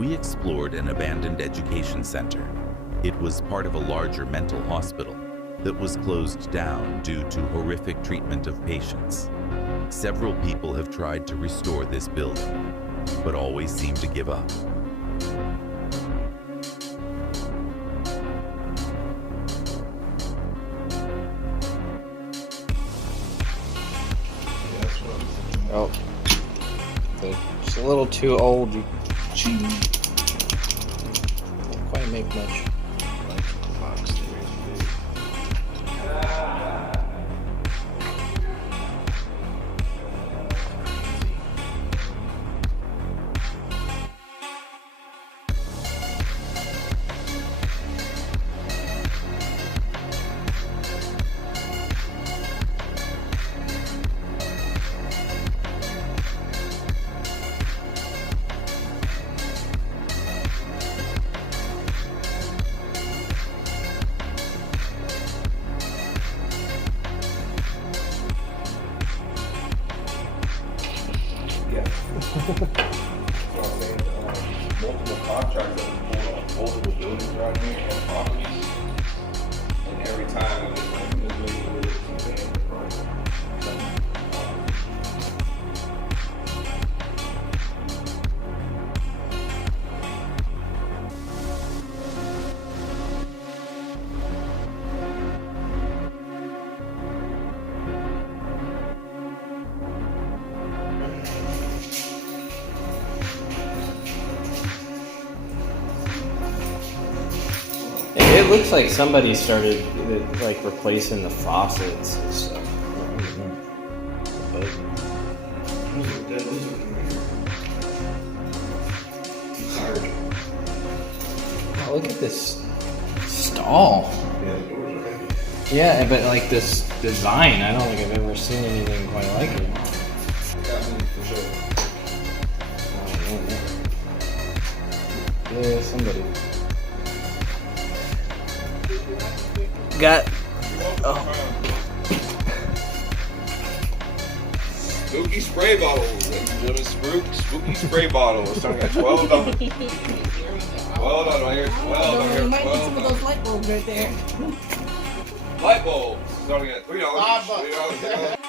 We explored an abandoned education center. It was part of a larger mental hospital that was closed down due to horrific treatment of patients. Several people have tried to restore this building, but always seem to give up. Oh, it's a little too old. You don't quite make much. Multiple contracts that we pulled on multiple buildings around here and properties, and every time it was like million. It looks like somebody started like replacing the faucets and stuff. Oh, look at this stall. Yeah, but like this design, I don't think I've ever seen anything quite like it. Yeah, somebody got. Spooky spray bottles, ladies and gentlemen. Spooky spray bottles. Starting at $12. $12 right here. $12 You might get some of $12. those light bulbs right there. Light bulbs starting at $3. $3.